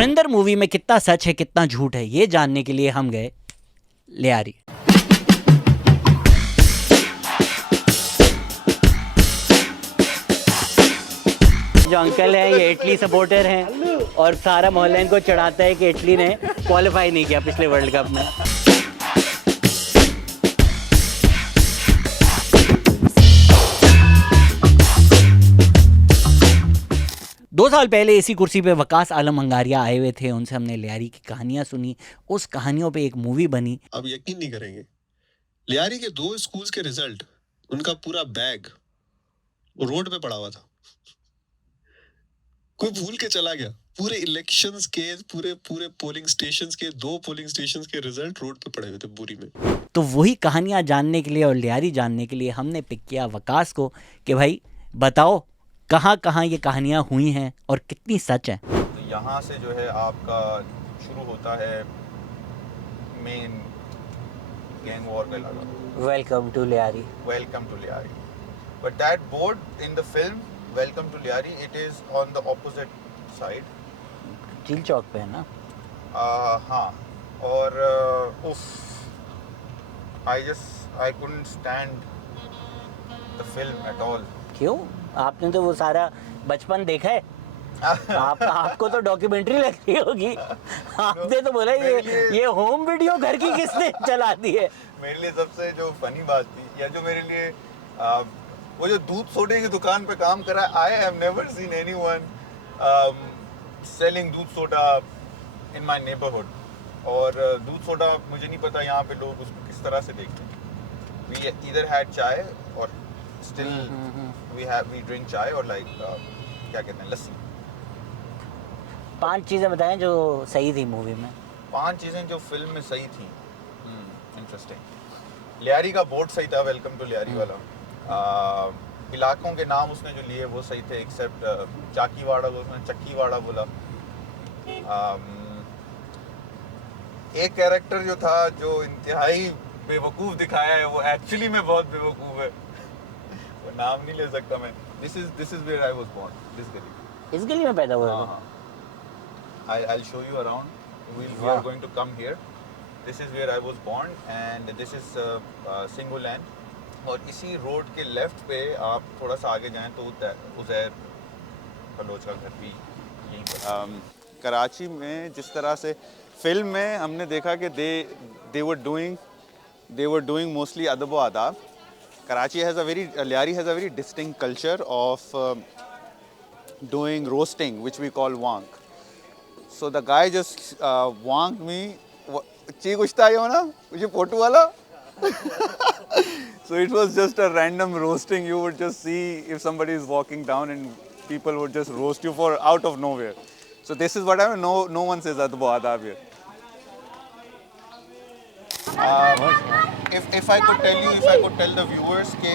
धुरंधर movie में कितना सच है कितना झूठ है ये जानने के लिए हम गए लियारी। जो अंकल हैं ये इटली सपोर्टर हैं और सारा मोहल्ला इनको चढ़ाता है कि इटली ने क्वालिफाई नहीं किया पिछले वर्ल्ड कप में। दो साल पहले इसी कुर्सी पे वकास आलम अंगारिया आए हुए थे, उनसे हमने लियारी की कहानियां सुनी, उस कहानियों पे एक मूवी बनी। अब यकीन नहीं करेंगे, लियारी के 2 स्कूल्स के रिजल्ट, उनका पूरा बैग वो रोड पे पड़ा हुआ था। कोई भूल के चला गया। पूरे इलेक्शंस के पूरे पोलिंग स्टेशंस के 2 पोलिंग स्टेशंस के रिजल्ट रोड पे पड़े हुए थे बोरी में। तो वही कहानियां जानने के लिए और लियारी जानने के लिए हमने पिक किया वकास को कि भाई बताओ कहाँ कहाँ ये कहानियां हुई हैं और कितनी सच है। तो यहाँ से जो है आपका शुरू होता है मेन गैंग वॉर का इलाका। Welcome to Lyari. Welcome to Lyari. But that board in the film welcome to Lyari, it is on the opposite side. Jheel Chowk पे है ना? हाँ, और I couldn't stand the film at all. क्यों? आपने तो वो सारा बचपन देखा है। आपको तो डॉक्यूमेंट्री लगती होगी। आपने तो बोला ये होम वीडियो घर की किसने चला दी है। मेरे लिए सबसे जो फनी बात थी या जो मेरे लिए वो जो दूध सोडे की दुकान पे काम करा, I have never seen anyone selling दूध सोडा इन माय नेबरहुड। और दूध सोडा मुझे नहीं पता यहाँ पे लोग उसको किस तरह से देखते हैं। वी ईदर हैड चाय और स्टिल वी ड्रिंक चाय और लाइक क्या कहते हैं, लस्सी। 5 चीज़ें बताएं जो सही थी मूवी में। 5 चीज़ें जो फिल्म में सही थी। इंटरेस्टिंग। लियारी का बोर्ड सही था, वेलकम टू लियारी वाला। इलाकों के नाम उसने जो लिए वो सही थे, एक्सेप्ट चाकीवाड़ा को उसने चक्कीवाड़ा बोला। एक कैरेक्टर जो था जो इंतहाई बेवकूफ़ दिखाया है, वो एक्चुअली में बहुत बेवकूफ़ है। वो नाम नहीं ले सकता मैं। This is where I was born, this गली। इस गली में पैदा हुआ है? I'll show you around. We are going to come here. This is where I was born and this is Singuland. और इसी रोड के लेफ्ट पे आप थोड़ा सा आगे जाएं तो उज़ैर बलोच का घर भी यहीं पर। कराची में जिस तरह से फिल्म में हमने देखा कि they were doing mostly अदब व आदाब। Liari has a very distinct culture of doing roasting, which we call wank. So the guy just wanked me. ची कुछ था ये ना, मुझे फोटो वाला। So it was just a random roasting. You would just see if somebody is walking down and people would just roast you for out of nowhere. So this is what I mean. No one says adab wa adab here. If I could tell the viewers के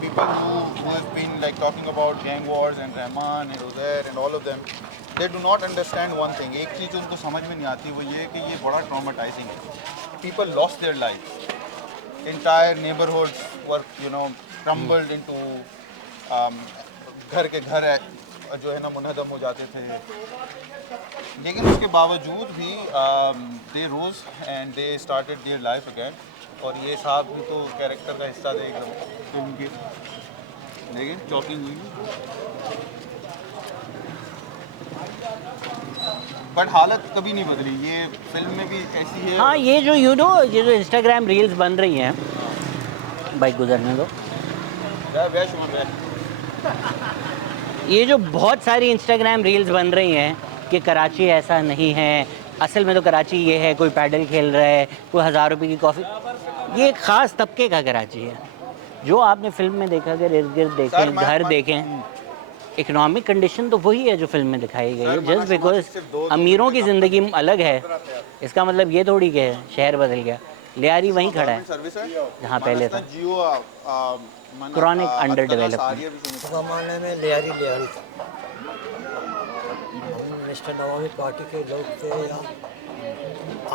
people who have been like talking about gang wars and Rahman and Uzair and all of them, they do not understand one thing. एक चीज़ उनको समझ में नहीं आती वो ये कि ये बड़ा traumatizing है. People lost their lives. Entire neighborhoods were crumbled into घर के घर जो है ना मुनहदम हो जाते थे. लेकिन उसके बावजूद भी they rose and they started their life again. और ये साहब भी तो कैरेक्टर का हिस्सा थे एकदम फिल्म के. लेकिन चॉकिंग हुई बट हालत कभी नहीं बदली. ये फिल्म में भी ऐसी है. हाँ, ये जो इंस्टाग्राम रील्स बन रही हैं, बाइक गुजरने दो. ये जो बहुत सारी इंस्टाग्राम रील्स बन रही हैं कि कराची ऐसा नहीं है, असल में तो कराची ये है, कोई पैडल खेल रहा है, कोई 1000 रुपये की कॉफ़ी. ये एक ख़ास तबके का कराची है जो आपने फिल्म में देखा. अगर इर्द गिर्द देखें, घर देखें, इकोनॉमिक कंडीशन तो वही है जो फिल्म में दिखाई गई है. जस्ट बिकॉज अमीरों की ज़िंदगी अलग है इसका मतलब ये थोड़ी कि शहर बदल गया. लियारी वहीं खड़ा है जहाँ पहले था. क्रॉनिक अंडर डेवलपमेंट ज़माने में लियारी था. हम मिस्टर नवामी पार्टी के लोग थे यहाँ.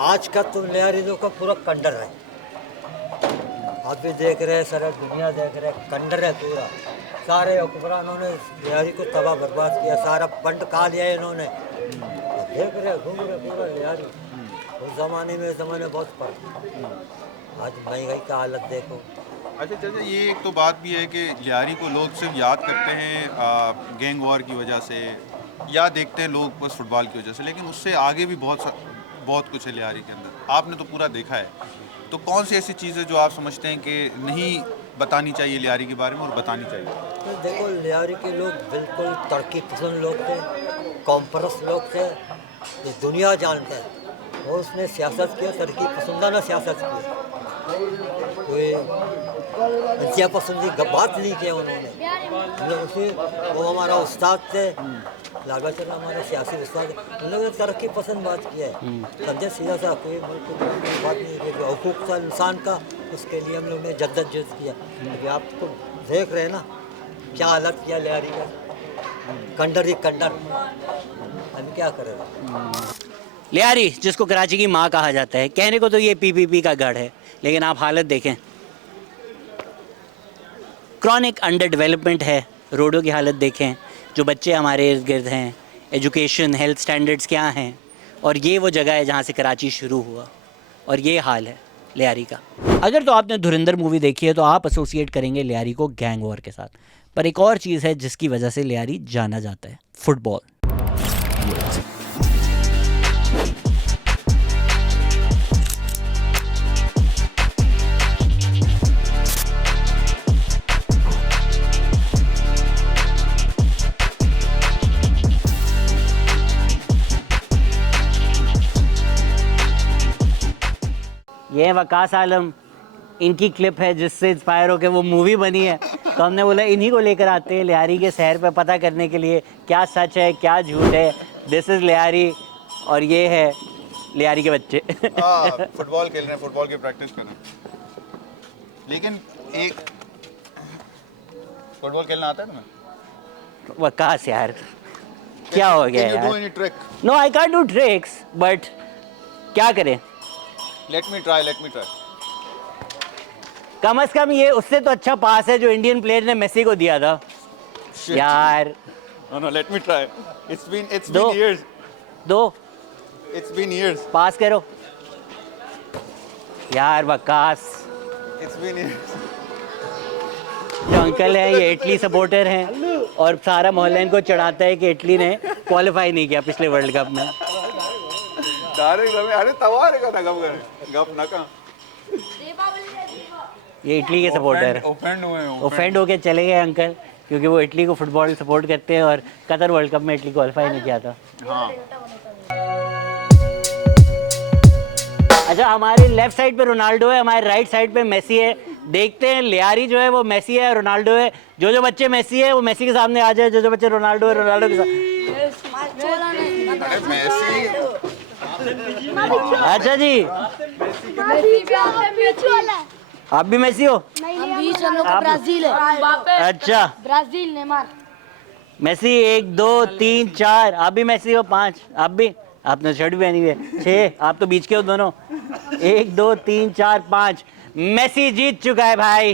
आज का तो लियारी का पूरा कंडर है. आप भी देख रहे हैं, सारा दुनिया देख रहे हैं, कंडर है पूरा. सारे हुक्मरानों ने लियारी को तबाह बर्बाद किया. सारा फंड खा लिया इन्होंने. देख रहे घूम रहे पूरा लियारी। उस ज़माने में इस ज़माने बहुत फर्क। आज महंगाई का हालत देखो। अच्छा चाचा, ये एक तो बात भी है कि लियारी को लोग सिर्फ याद करते हैं गैंग वॉर की वजह से, या देखते हैं लोग बस फुटबॉल की वजह से, लेकिन उससे आगे भी बहुत कुछ है लियारी के अंदर। आपने तो पूरा देखा है, तो कौन सी ऐसी चीज़ है जो आप समझते हैं कि नहीं बतानी चाहिए लियारी के बारे में और बतानी चाहिए? तो देखो लियारी के लोग बिल्कुल तरक्की पसंद लोग थे, कॉम्प्रेस लोग थे, ये दुनिया जानते हैं। और उसने सियासत किया, तरक्की पसंदाना सियासत की, कोई इंतहा पसंदी बात नहीं किया उन्होंने। मतलब उसी वो हमारा उस्ताद थे, लागा चला हमारा सियासी उस्ताद, उन लोगों ने तरक्की पसंद बात किया है। समझे सीधा सा कोई बात नहीं है, जो हकूक़ था इंसान का, उसके लिए हम लोग ने जद्दोजहद किया। अभी आप तो देख रहे हैं ना क्या हालत किया लियारी का, कंडर ही कंडर। हम क्या करें? लियारी जिसको कराची की माँ कहा जाता है, कहने को तो ये पीपीपी का गढ़ है, लेकिन आप हालत देखें, क्रॉनिक अंडर डेवलपमेंट है। रोडों की हालत देखें, जो बच्चे हमारे इर्द गिर्द हैं, एजुकेशन हेल्थ स्टैंडर्ड्स क्या हैं, और ये वो जगह है जहाँ से कराची शुरू हुआ, और ये हाल है लियारी का। अगर तो आपने धुरंधर मूवी देखी है तो आप एसोसिएट करेंगे लियारी को गैंग वॉर के साथ, पर एक और चीज़ है जिसकी वजह से लियारी जाना जाता है, फुटबॉल। ये वकास आलम, इनकी क्लिप है जिससे इंस्पायर होकर वो मूवी बनी है, तो हमने बोला इन्हीं को लेकर आते हैं लियारी के शहर पे पता करने के लिए क्या सच है क्या झूठ है। दिस इज़ लियारी और ये है लियारी के बच्चे। फुटबॉल खेल रहे हैं, फुटबॉल की प्रैक्टिस कर रहे हैं। लेकिन एक फुटबॉल खेलना आता है तुम्हें? वकास यार क्या हो गया यार? No I can't do tricks, but क्या करें? Let me try. कम से कम ये उससे तो अच्छा पास है जो इंडियन प्लेयर ने मेसी को दिया था। Shit. यार No, let me try. It's been years. दो It's been years. पास करो यार वकास। It's been years. जो अंकल हैं ये इटली सपोर्टर हैं और सारा मोहल्ला इनको चढ़ाता है कि इटली ने क्वालिफाई नहीं किया पिछले वर्ल्ड कप में। अरे तवारे का गप ना का। ये इटली के सपोर्टर ओफेंड होके चले गए अंकल, क्योंकि वो इटली को फुटबॉल सपोर्ट करते हैं और कतर वर्ल्ड कप में इटली क्वालिफाई नहीं किया था। हाँ। अच्छा, हमारे लेफ्ट साइड पे रोनाल्डो है, हमारे राइट साइड पे मेसी है। देखते हैं लियारी जो है वो मेसी है, रोनाल्डो है। जो बच्चे मेसी है वो मेसी के सामने आ जाए, जो बच्चे रोनाल्डो है रोनाल्डो के साथ। अच्छा जी, आप भी मेसी हो? हम लोग का ब्राजील है। अच्छा, ब्राजील नेमार। मेसी 1 2 3 4, आप भी मेसी हो 5, आप भी, आपने शर्ट भी पहनी हुई है 6, आप तो बीच के हो दोनों। 1 2 3 4 5, मेसी जीत चुका है भाई,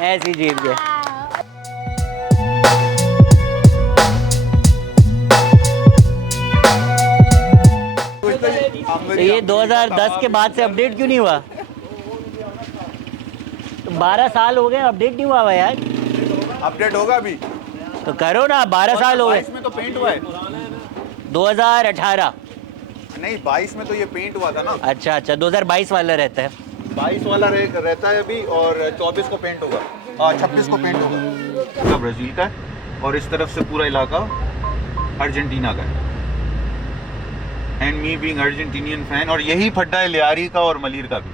ऐसे ही जीत गए। तो ये 2010 के बाद से अपडेट क्यों नहीं हुआ? 12 साल हो गए, अपडेट नहीं हुआ हुआ यार। अपडेट होगा अभी तो करो ना, 12 साल हो गए। 22 में तो पेंट हुआ है। 2018 नहीं, 22 में तो ये पेंट हुआ था ना। अच्छा, 2022 वाला रहता है। 22 वाला रहता है अभी, और 24 को पेंट होगा, 26 को पेंट होगा। ब्राजील का है और इस तरफ से पूरा इलाका अर्जेंटीना का है। And me being Argentinian fan, और यही फड्डा है लियारी का और मलीर का भी।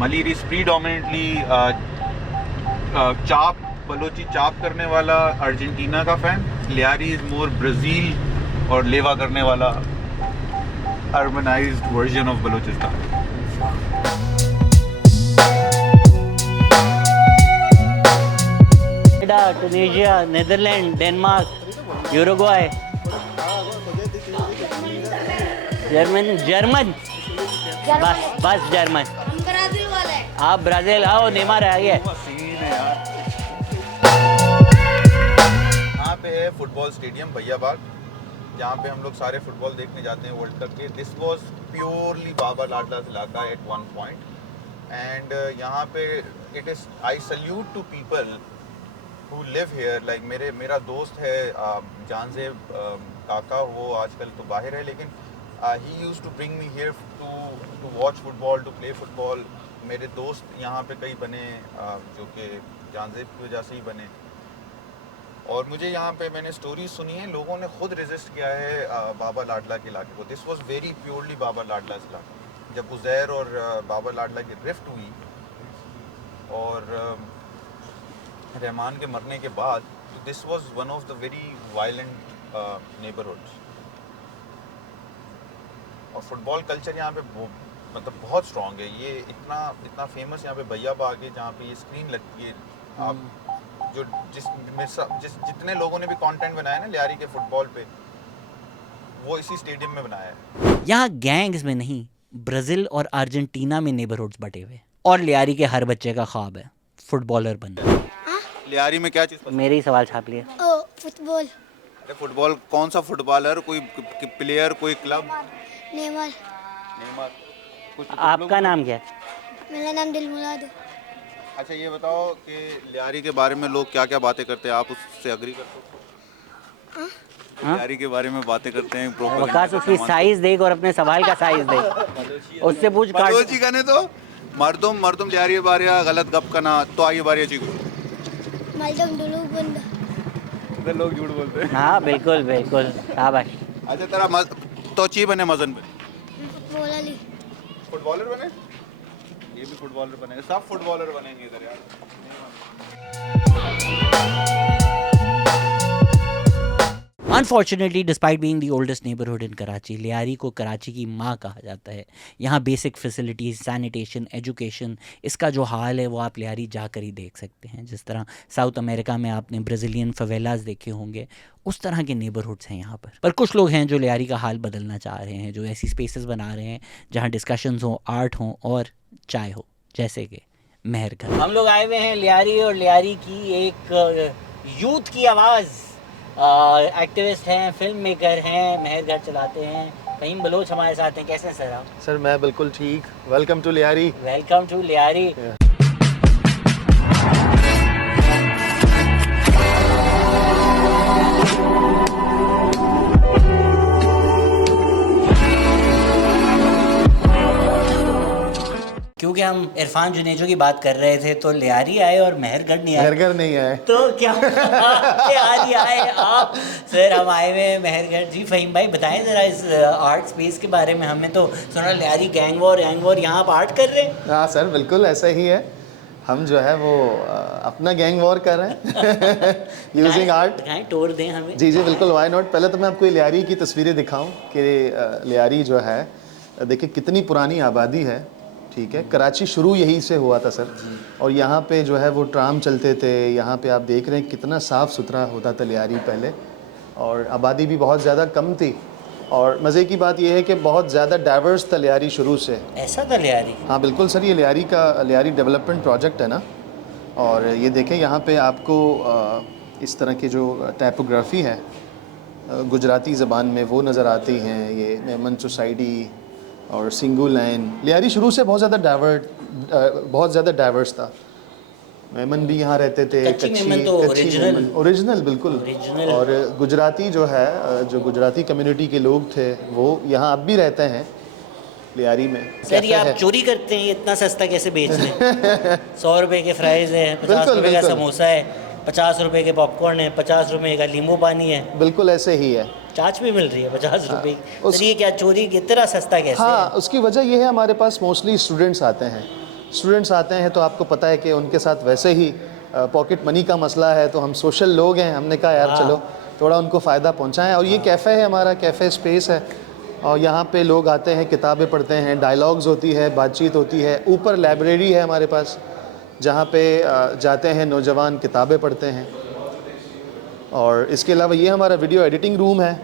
मलीर इज प्रीडोमिनेटली चाप, बलोची चाप करने वाला अर्जेंटीना का fan. Lyari is more Brazil और लेवा करने वाला urbanized version of Balochistan. Tunisia, Netherlands, Denmark, Uruguay, German बस जर्मन। ब्राजील वाले। आप ब्राजील आओ, नेमार आ गया। यहाँ पे पे है फुटबॉल स्टेडियम भैया बाग, जहाँ पे हम लोग सारे फुटबॉल देखने जाते हैं वर्ल्ड कप के। This was purely Baba Ladla इलाका एट वन पॉइंट, एंड यहाँ पे it is, I salute to people who live here. Like मेरा दोस्त है जानजेब काका, वो आजकल तो बाहर है, लेकिन he used to bring me here to watch football, to play football. मेरे दोस्त यहाँ पे कई बने जो कि जानजेब की वजह से ही बने। और मुझे यहाँ पे मैंने स्टोरी सुनी है, लोगों ने खुद रेजिस्ट किया है बाबा लाडला के इलाके को। This was very purely Baba Ladla इलाका। जब उज़ैर और बाबा लाडला की रिफ्ट हुई और रहमान के मरने के बाद, this was one of the very violent neighbourhoods. और फुटबॉल कल्चर यहाँ पे मतलब बहुत स्ट्रॉन्ग है। ये इतना फेमस यहाँ पे भैया बाग है, जहाँ पे ये स्क्रीन लगती है। आप जो जितने लोगों ने भी कंटेंट बनाया ना लियारी के फुटबॉल पे, वो इसी स्टेडियम में बनाया है। यहाँ गैंग्स में नहीं, ब्राज़ील और अर्जेंटीना में नेबरहुड्स बटे हुए। और लियारी के हर बच्चे का ख्वाब है फुटबॉलर बनना। लियारी में क्या चीज़ पसंद? मेरे ही सवाल छाप लिए। ओ फुटबॉल। अरे फुटबॉल कौन सा फुटबॉलर, कोई प्लेयर, कोई क्लब? नेमार। नेमार। कुछ आपका नाम क्या है? मेरा नाम दिलमुराद है। अच्छा ये बताओ कि लियारी के बारे में लोग क्या क्या बातें करते हैं, आप उससे अग्री करते हो? लियारी के बारे में बातें करते हैं वकास, उसकी साइज देख और अपने सवाल का साइज देख, उससे पूछ बलोची कने तो मर्दुम लियारी बारे गलत गप करना तो आगे बारे अच्छी कुछ मर्दम दुलू बंदा। लोग झूठ बोलते हैं। हाँ बिल्कुल बिल्कुल, शाबाश। अच्छा तेरा तो ची बने मजन बने, फुटबॉलर फुटबॉलर बने, ये भी फुटबॉलर बनेंगे, सब फुटबॉलर बनेंगे इधर यार। Unfortunately, despite being the oldest neighborhood in Karachi, Lyari को कराची की माँ कहा जाता है। यहाँ बेसिक फैसिलिटीज़, सैनिटेशन, एजुकेशन, इसका जो हाल है वो आप लियारी जाकर ही देख सकते हैं। जिस तरह साउथ अमेरिका में आपने ब्राज़ीलियन फवेलास देखे होंगे, उस तरह के नेबरहुड्स हैं यहाँ पर कुछ लोग हैं जो लियारी का हाल बदलना चाह रहे हैं, जो ऐसी स्पेसेस बना रहे हैं जहाँ डिस्कशंस हो, आर्ट हो और चाय हो, जैसे कि मेहरगढ़। हम लोग आए हुए हैं लियारी, और लियारी की एक यूथ की आवाज़, एक्टिविस्ट हैं, फिल्म मेकर हैं, मेहरगढ़ चलाते हैं, फहीम बलोच हमारे साथ हैं। कैसे हैं सर आप? सर मैं बिल्कुल ठीक। Welcome to Lyari. Welcome to Lyari. क्योंकि हम इरफान जुनेजो की बात कर रहे थे तो लियारी आए और मेहरगढ़ नहीं आए। मेहरगढ़ नहीं आए तो क्या लियारी आए आप? सर हम आए हुए हैं मेहरगढ़। जी फ़हीम भाई बताएं ज़रा इस आर्ट स्पेस के बारे में। हमने तो सुना लियारी गैंग वॉर यहाँ आप आर्ट कर रहे हैं। हाँ सर बिल्कुल ऐसा ही है। हम जो है वो अपना गैंग वॉर कर रहे हैं यूजिंग आर्ट। टूर दें हमें। जी जी बिल्कुल, वाई नॉट। पहले तो मैं आपको लियारी की तस्वीरें दिखाऊं कि लियारी जो है देखिए कितनी पुरानी आबादी है। ठीक है, कराची शुरू यहीं से हुआ था सर, और यहाँ पे जो है वो ट्राम चलते थे। यहाँ पे आप देख रहे हैं कितना साफ़ सुथरा होता था लियारी पहले, और आबादी भी बहुत ज़्यादा कम थी। और मज़े की बात यह है कि बहुत ज़्यादा डाइवर्स था लियारी शुरू से। ऐसा था लियारी? हाँ बिल्कुल सर, ये लियारी डेवलपमेंट प्रोजेक्ट है ना। और ये देखें यहाँ पे आपको इस तरह की जो टाइपोग्राफी है गुजराती ज़बान में वो नज़र आती हैं। ये मेमन सोसाइटी और सिंगू लाइन। लियारी शुरू से बहुत ज़्यादा डाइवर्स था। मेमन भी यहाँ रहते थे, कच्ची ओरिजिनल बिल्कुल। और गुजराती जो है, जो गुजराती कम्युनिटी के लोग थे वो यहाँ अब भी रहते हैं लियारी में। सर ये आप चोरी करते हैं, ये इतना सस्ता कैसे बेच रहे हैं? 100 रुपए के फ्राइज़ हैं, 50 रुपए का समोसा है, 50 रुपए के पॉपकॉर्न है, 50 रुपए का नींबू पानी है। बिल्कुल ऐसे ही है। चाच भी मिल रही है 50 रुपए की। सर ये क्या चोरी इतना सस्ता कैसे? हाँ, उसकी वजह ये है हमारे पास मोस्टली स्टूडेंट्स आते हैं तो आपको पता है कि उनके साथ वैसे ही पॉकेट मनी का मसला है। तो हम सोशल लोग हैं, हमने कहा यार चलो थोड़ा उनको फ़ायदा पहुंचाएं। और ये कैफ़े है हमारा, कैफ़े स्पेस है, और यहाँ पे लोग आते हैं, किताबें पढ़ते हैं, डायलॉग्स होती है, बातचीत होती है। ऊपर लाइब्रेरी है हमारे पास, जहाँ पे जाते हैं नौजवान, किताबें पढ़ते हैं। और इसके अलावा ये हमारा वीडियो एडिटिंग रूम है।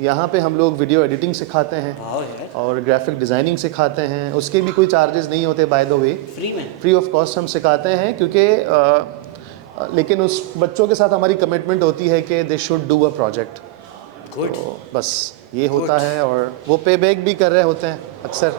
यहाँ पे हम लोग वीडियो एडिटिंग सिखाते हैं और ग्राफिक डिज़ाइनिंग सिखाते हैं। उसके भी कोई चार्जेस नहीं होते by the way, free of cost हम सिखाते हैं। क्योंकि लेकिन उस बच्चों के साथ हमारी कमिटमेंट होती है कि they should do a project. Good. तो बस ये होता है, और वो पे बैक भी कर रहे होते हैं अक्सर।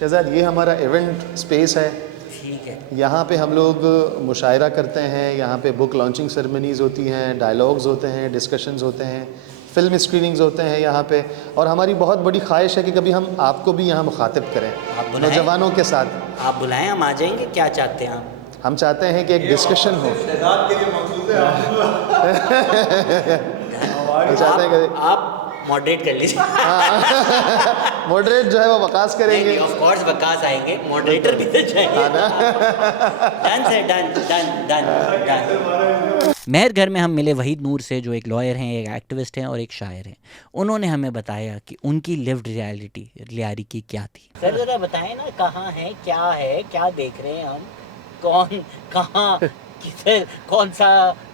शहजाद, ये हमारा इवेंट स्पेस है। ठीक है। यहाँ पे हम लोग मुशायरा करते हैं, यहाँ पे बुक लॉन्चिंग सेरेमनीज़ होती हैं, डायलॉग्स होते हैं, डिस्कशंस होते हैं, फिल्म स्क्रीनिंग्स होते हैं यहाँ पे। और हमारी बहुत बड़ी ख्वाहिश है कि कभी हम आपको भी यहाँ मुखातिब करें, आप बुलाएं। नौजवानों के साथ। आप बुलाएं, हम आ जाएंगे। क्या चाहते हैं आप? हम चाहते हैं कि एक डिस्कशन हो। हम चाहते हैं कि आप मॉडरेट कर लीजिए। मॉडरेट जो है वो वकास करेंगे। ऑफ कोर्स वकास आएंगे, मॉडरेटर भी तो चाहिए। Done sir, done done done done. मेहर घर में हम मिले वहीद नूर से, जो एक लॉयर हैं, एक एक्टिविस्ट हैं और एक शायर हैं। उन्होंने हमें बताया कि उनकी लिव्ड रियलिटी लियारी की क्या थी। सर ज़रा बताएं ना, कहाँ है, क्या देख रहे हैं हम, कौन, कहाँ, किधर, कौन सा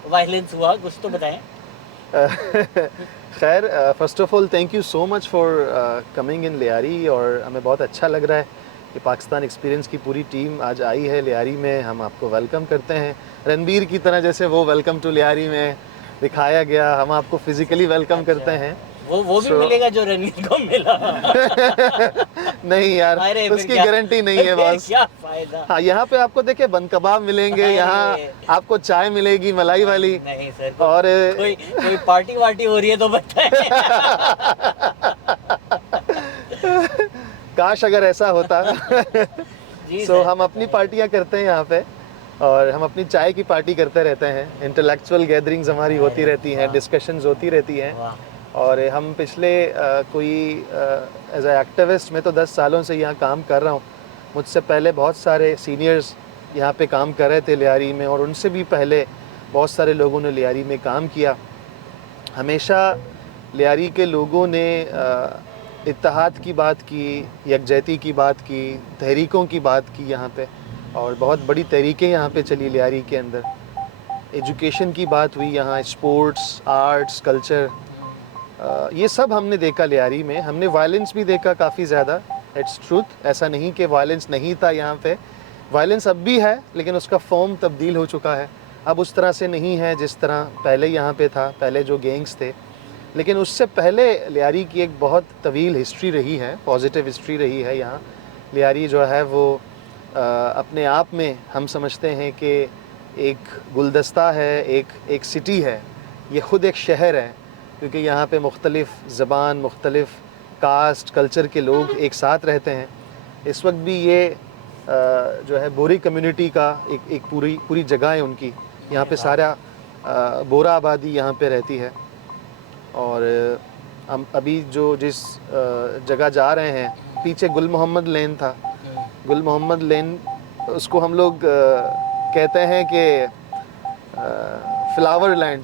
वायलेंस हुआ, कुछ तो बताएं। खैर, first of all thank you so much for coming in Lyari. और हमें बहुत अच्छा लग रहा है कि पाकिस्तान एक्सपीरियंस की पूरी टीम आज आई है लियारी में। हम आपको वेलकम करते हैं, रणबीर की तरह जैसे वो वेलकम टू लियारी में दिखाया गया, हम आपको फिज़िकली वेलकम करते हैं। वो भी मिलेगा जो रणवीर को मिला। नहीं यार, अरे उसकी गारंटी नहीं है बॉस। क्या फायदा। हाँ, यहाँ पे आपको देखिए बन कबाब मिलेंगे, यहाँ आपको चाय मिलेगी मलाई वाली। नहीं सर, और कोई पार्टी वार्टी हो रही है तो बताएं। काश अगर ऐसा होता। जी सो सर। हम अपनी पार्टियाँ करते हैं यहाँ पे, और हम अपनी चाय की पार्टी करते रहते हैं। इंटेलेक्चुअल गैदरिंग्स हमारी होती रहती हैं, डिस्कशंस होती रहती हैं। वाह। और हम पिछले कोई एज ए एक्टिविस्ट मैं तो 10 सालों से यहाँ काम कर रहा हूँ। मुझसे पहले बहुत सारे सीनियर्स यहाँ पे काम कर रहे थे लियारी में, और उनसे भी पहले बहुत सारे लोगों ने लियारी में काम किया। हमेशा लियारी के लोगों ने इत्तेहाद की बात की, यकजहती की बात की, तहरीकों की बात की यहाँ पे, और बहुत बड़ी तहरीकें यहाँ पे चली लियारी के अंदर। एजुकेशन की बात हुई यहाँ, स्पोर्ट्स, आर्ट्स, कल्चर, ये सब हमने देखा लियारी में। हमने वायलेंस भी देखा काफ़ी ज़्यादा, इट्स ट्रूथ। ऐसा नहीं कि वायलेंस नहीं था यहाँ पे, वायलेंस अब भी है, लेकिन उसका फॉर्म तब्दील हो चुका है। अब उस तरह से नहीं है जिस तरह पहले यहाँ पे था, पहले जो गैंग्स थे। लेकिन उससे पहले लियारी की एक बहुत तवील हिस्ट्री रही है, पॉजिटिव हिस्ट्री रही है यहाँ। लियारी जो है वो अपने आप में हम समझते हैं कि एक गुलदस्ता है, एक सिटी है, ये ख़ुद एक शहर है, क्योंकि यहाँ पे मुख्तलिफ़ ज़बान, मुख्तलिफ़ कास्ट, कल्चर के लोग एक साथ रहते हैं। इस वक्त भी ये जो है बोरी कम्युनिटी का एक पूरी जगह है उनकी। यहाँ पे सारा बोरा आबादी यहाँ पे रहती है। और हम अभी जिस जगह जा रहे हैं, पीछे गुल मोहम्मद लेन था। गुल मोहम्मद लेन, उसको हम लोग कहते हैं कि flower land.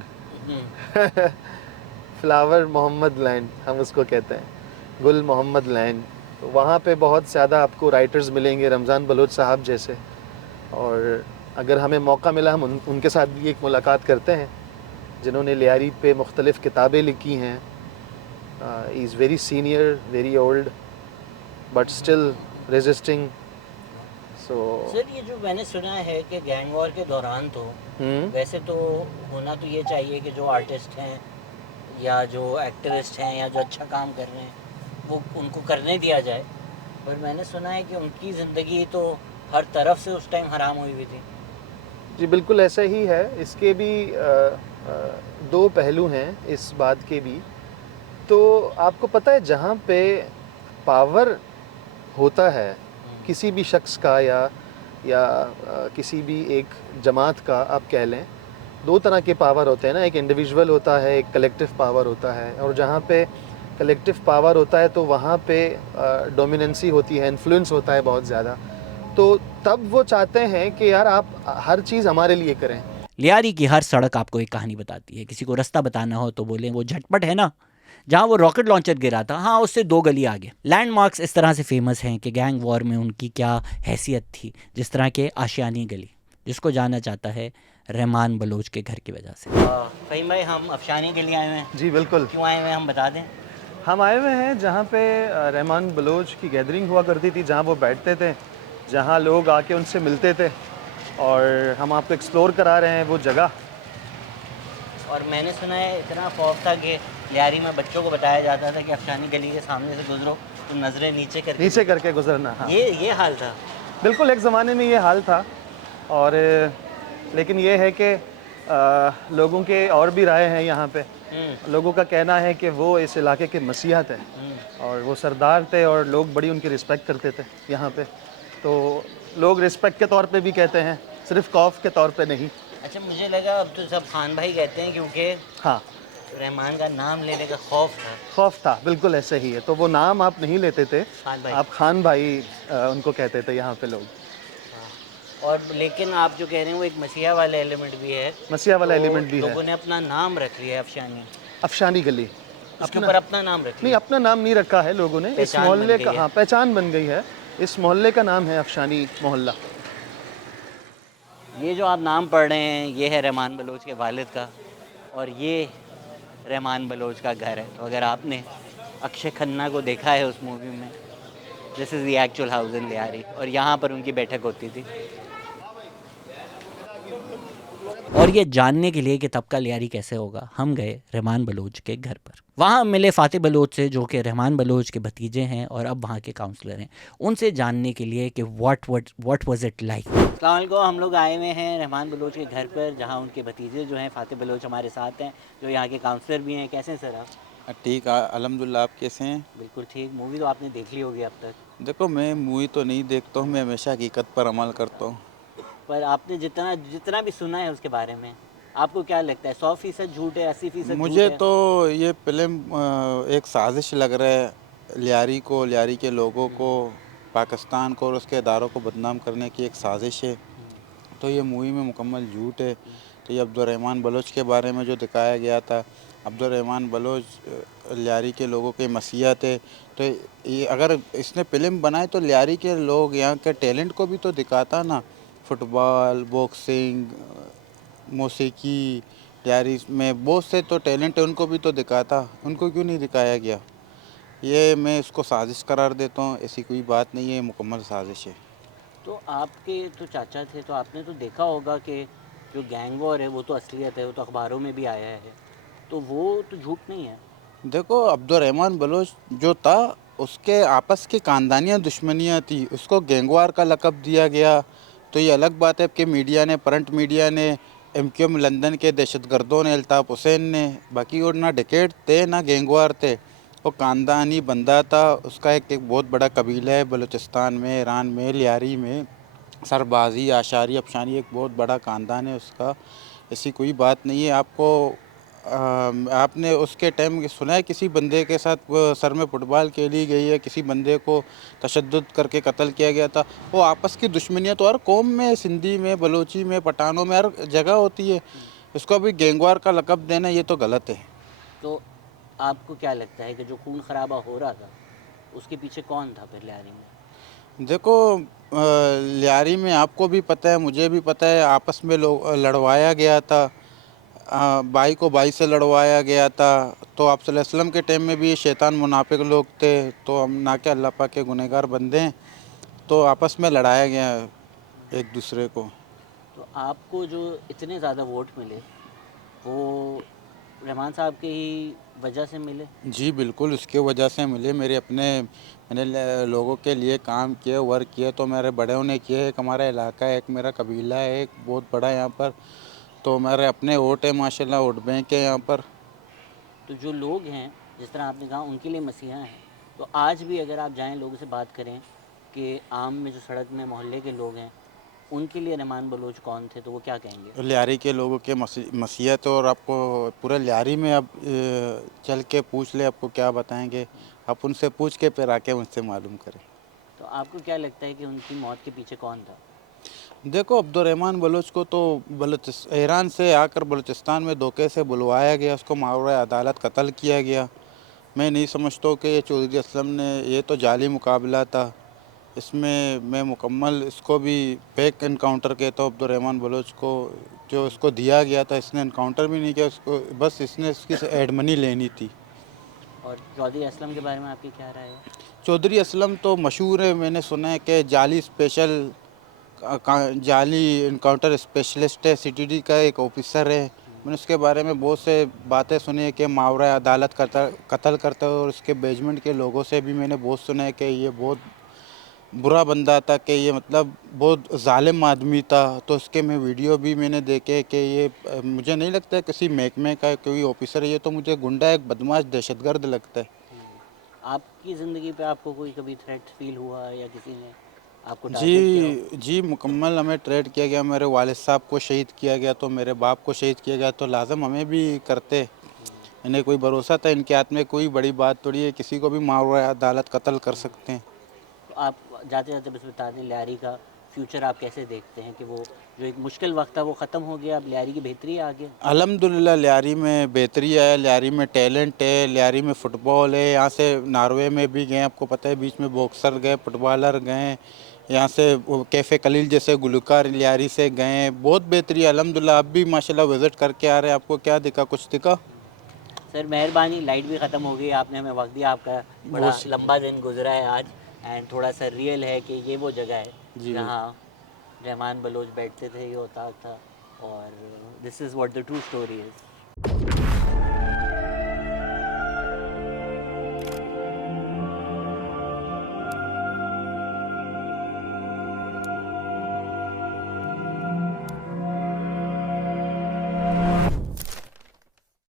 Flower Mohammad land हम उसको कहते हैं, गुल मोहम्मद लैंड। वहाँ पे बहुत ज़्यादा आपको राइटर्स मिलेंगे, रमज़ान बलोच साहब जैसे। और अगर हमें मौका मिला हम उनके साथ भी एक मुलाकात करते हैं, जिन्होंने लियारी पे मुख्तलिफ़ किताबें लिखी हैं। He is very senior, very old, but still resisting. So sir, ये जो मैंने सुना है कि गैंग वॉर के दौरान तो वैसे तो होना तो ये चाहिए कि जो आर्टिस्ट हैं या जो एक्टिविस्ट हैं या जो अच्छा काम कर रहे हैं वो उनको करने दिया जाए, पर मैंने सुना है कि उनकी ज़िंदगी तो हर तरफ से उस टाइम हराम हुई हुई थी। जी बिल्कुल ऐसा ही है। इसके भी दो पहलू हैं इस बात के भी। तो आपको पता है, जहाँ पे पावर होता है किसी भी शख्स का या किसी भी एक जमात का, आप कह लें, दो तरह के पावर होते हैं ना। एक इंडिविजुअल होता है, एक कलेक्टिव पावर होता है। और जहाँ पे कलेक्टिव पावर होता है तो वहाँ पे डोमिनेंसी होती है, इन्फ्लुएंस होता है बहुत ज़्यादा। तो तब वो चाहते हैं कि यार आप हर चीज़ हमारे लिए करें। लियारी की हर सड़क आपको एक कहानी बताती है। किसी को रास्ता बताना हो तो बोले वो झटपट है ना, जहाँ वो रॉकेट लॉन्चर गिरा था, हाँ उससे 2 गली आगे। लैंडमार्क्स इस तरह से फेमस हैं कि गैंग वॉर में उनकी क्या हैसियत थी। जिस तरह के आशियानी गली, जिसको जाना चाहता है रहमान बलोच के घर की वजह से। फ़हीम भाई, हम अफशानी गली आए हुए हैं। जी बिल्कुल। क्यों आए हुए हैं हम बता दें। हम आए हुए हैं जहाँ पे रहमान बलोच की गैदरिंग हुआ करती थी, जहाँ वो बैठते थे, जहाँ लोग आके उनसे मिलते थे। और हम आपको एक्सप्लोर करा रहे हैं वो जगह। और मैंने सुना है इतना खौफ था कि लियारी में बच्चों को बताया जाता था कि अफशानी गली के सामने से गुजरो तो नज़रें नीचे करके गुजरना। हाँ, ये हाल था। बिल्कुल एक ज़माने में ये हाल था। और लेकिन ये है कि लोगों के और भी राय हैं यहाँ पे। लोगों का कहना है कि वो इस इलाके के मसीहा थे और वो सरदार थे और लोग बड़ी उनकी रिस्पेक्ट करते थे यहाँ पे। तो लोग रिस्पेक्ट के तौर पे भी कहते हैं, सिर्फ खौफ के तौर पे नहीं। अच्छा, मुझे लगा अब तो सब खान भाई कहते हैं क्योंकि हाँ, रहमान का नाम लेने का खौफ था। खौफ था, बिल्कुल ऐसे ही है। तो वो नाम आप नहीं लेते थे, खान भाई। आप खान भाई उनको कहते थे यहाँ पे लोग। और लेकिन आप जो कह रहे हैं वो एक मसीहा वाला एलिमेंट भी है। मसीहा वाला तो एलिमेंट भी है। लोगों ने अपना नाम रख लिया है अफशानी। अफशानी गली उसके ऊपर अपना नाम रख नहीं, लिया। अपना नाम नहीं रखा है लोगों ने। इस पहचान मोहल्ले बन का, गई है। हाँ, पहचान बन गई है। इस मोहल्ले का नाम है अफशानी मोहल्ला। ये जो आप नाम पढ़ रहे हैं ये है रहमान बलोच के वालिद का और ये रहमान बलोच का घर है। तो अगर आपने अक्षय खन्ना को देखा है उस मूवी में, this is the actual house in Lyari और यहाँ पर उनकी बैठक होती थी। और ये जानने के लिए कि तब का लियारी कैसे होगा, हम गए रहमान बलोच के घर पर। वहाँ हम मिले फ़ातिह बलोच से जो कि रहमान बलोच के भतीजे हैं और अब वहाँ के काउंसलर हैं। उनसे जानने के लिए कि व्हाट वाज इट लाइक। अस्सलाम वालेकुम, हम लोग आए हुए हैं रहमान बलोच के घर पर जहाँ उनके भतीजे जो हैं फ़ातिह बलोच हमारे साथ हैं, जो यहाँ के काउंसलर भी हैं। कैसे हैं सर आप? ठीक, अल्हम्दुलिल्लाह। आप कैसे हैं? बिल्कुल ठीक। मूवी तो आपने देख ली होगी अब तक। देखो, मैं मूवी तो नहीं देखता हूँ, मैं हमेशा हकीकत पर अमल करता हूँ। पर आपने जितना भी सुना है उसके बारे में, आपको क्या लगता है 100% झूठ है, 80% मुझे तो ये फिल्म एक साजिश लग रहा है, लियारी के लोगों को, पाकिस्तान को और उसके इदारों को बदनाम करने की एक साजिश है। तो ये मूवी में मुकम्मल झूठ है। तो ये अब्दुर्रहमान बलोच के बारे में जो दिखाया गया था, अब्दुर्रहमान बलोच लियारी के लोगों के मसीहा थे। तो ये अगर इसने फिल्म बनाई तो लियारी के लोग, यहाँ के टैलेंट को भी तो दिखाता ना। फुटबॉल, बॉक्सिंग, मौसीकी, लियारी में बहुत से तो टैलेंट है, उनको भी तो दिखाता। उनको क्यों नहीं दिखाया गया? ये मैं इसको साजिश करार देता हूँ। ऐसी कोई बात नहीं है, मुकम्मल साजिश है। तो आपके तो चाचा थे, तो आपने तो देखा होगा कि जो गैंग वॉर है वो तो असलियत है, वो तो अखबारों में भी आया है, तो वो तो झूठ नहीं है। देखो, अब्दुर्रहमान बलोच जो था उसके आपस की खानदानियाँ दुश्मनियाँ थी, उसको गैंगवार का लक़ब दिया गया। तो ये अलग बात है कि मीडिया ने, प्रिंट मीडिया ने, MQM लंदन के दहशतगर्दों ने, अल्ताफ़ हुसैन ने, बाकी और ना डकैत थे ना गैंगवार थे। वो खानदानी बंदा था। उसका एक बहुत बड़ा कबीला है बलूचिस्तान में, ईरान में, लियारी में। सरबाजी, आशारी, अफशानी एक बहुत बड़ा ख़ानदान है उसका। ऐसी कोई बात नहीं है। आपने उसके टाइम सुना है किसी बंदे के साथ वो सर में फुटबॉल खेली गई है, किसी बंदे को तशद्दुद करके कत्ल किया गया था? वो आपस की दुश्मनियाँ तो हर कौम में, सिंधी में, बलोची में, पठानों में, हर जगह होती है। इसको अभी गैंगवार का लक़ब देना ये तो गलत है। तो आपको क्या लगता है कि जो खून खराबा हो रहा था उसके पीछे कौन था फिर लियारी में? देखो, लियारी में आपको भी पता है, मुझे भी पता है, आपस में लोग लड़वाया गया था। भाई को भाई से लड़वाया गया था। तो आप सल्लल्लाहु अलैहि वसल्लम के टाइम में भी ये शैतान मुनाफिक लोग थे। तो हम ना कि अल्लाह पाक के गुनहगार बंदे हैं। तो आपस में लड़ाया गया एक दूसरे को। तो आपको जो इतने ज़्यादा वोट मिले वो रहमान साहब की ही वजह से मिले? जी बिल्कुल, उसके वजह से मिले। मैंने लोगों के लिए काम किए, वर्क किए, तो मेरे बड़ों ने किए। एक हमारा इलाका है, एक मेरा कबीला है, एक बहुत बड़ा यहाँ पर। तो मेरे अपने वोट है, माशाल्लाह वोट बैंक है यहाँ पर। तो जो लोग हैं, जिस तरह आपने कहा, उनके लिए मसीहा हैं, तो आज भी अगर आप जाएं, लोगों से बात करें कि आम में जो सड़क में मोहल्ले के लोग हैं उनके लिए रहमान बलोच कौन थे, तो वो क्या कहेंगे? लियारी के लोगों के मसीहत। और आपको पूरा लियारी में अब चल के पूछ ले, आपको क्या बताएंगे। आप उनसे पूछ के फिर आके उनसे मालूम करें। तो आपको क्या लगता है कि उनकी मौत के पीछे कौन था? देखो, अब्दुर्रहमान बलोच को तो ईरान से आकर बलूचिस्तान में धोखे से बुलवाया गया, उसको मावरा अदालत कत्ल किया गया। मैं नहीं समझता हूँ कि ये चौधरी असलम ने, ये तो जाली मुकाबला था। इसमें मैं मुकम्मल इसको भी फेक इनकाउंटर कहता हूँ अब्दुर्रहमान बलोच को। जो उसको दिया गया था, इसने इनकाउंटर भी नहीं किया, उसको बस इसने इसकी एड मनी लेनी थी। और चौधरी असलम के बारे में आपकी क्या राय है? चौधरी असलम तो मशहूर है, मैंने सुना है कि जाली स्पेशल जाली इनकाउंटर स्पेशलिस्ट है, सीटीडी का एक ऑफिसर है। मैंने उसके बारे में बहुत से बातें सुनी है कि मावरा अदालत कत्ल करता है, और उसके बेजमेंट के लोगों से भी मैंने बहुत सुना है कि ये बहुत बुरा बंदा था, कि ये मतलब बहुत ज़ालिम आदमी था। तो उसके मैं वीडियो भी मैंने देखे कि ये मुझे नहीं लगता है किसी महकमे का कोई ऑफिसर है, ये तो मुझे गुंडा एक बदमाश दहशतगर्द लगता है। आपकी ज़िंदगी पे आपको कोई कभी थ्रेट फील हुआ या किसी ने आपको टारगेट किया हो? जी मुकम्मल हमें ट्रेड किया गया। मेरे वालिद साहब को शहीद किया गया, तो मेरे बाप को शहीद किया गया, तो लाजम हमें भी करते। इन्हें कोई भरोसा था इनके हाथ में, कोई बड़ी बात थोड़ी है, किसी को भी मार अदालत कत्ल कर सकते हैं। तो आप जाते जाते बस बता दें, लियारी का फ्यूचर आप कैसे देखते हैं कि वो जो एक मुश्किल वक्त था वो ख़त्म हो गया, अब लियारी की बेहतरी है आगे? अल्हम्दुलिल्लाह लियारी में बेहतरी है, लियारी में टैलेंट है, लियारी में फ़ुटबॉल है। यहाँ से नॉर्वे में भी गए, आपको पता है, बीच में बॉक्सर गए, फुटबॉलर गए। यहाँ से वो कैफ़े कलील जैसे गुलकार लियारी से गए, बहुत बेहतरी है अल्हम्दुलिल्लाह। आप भी माशाल्लाह विज़िट करके आ रहे हैं, आपको क्या दिखा, कुछ दिखा? सर मेहरबानी, लाइट भी ख़त्म हो गई, आपने हमें वक्त दिया, आपका बड़ा लंबा दिन गुजरा है आज, एंड थोड़ा सा रियल है कि ये वो जगह है जहाँ रहमान बलोच बैठते थे, ये होता था, और this is what the true story is.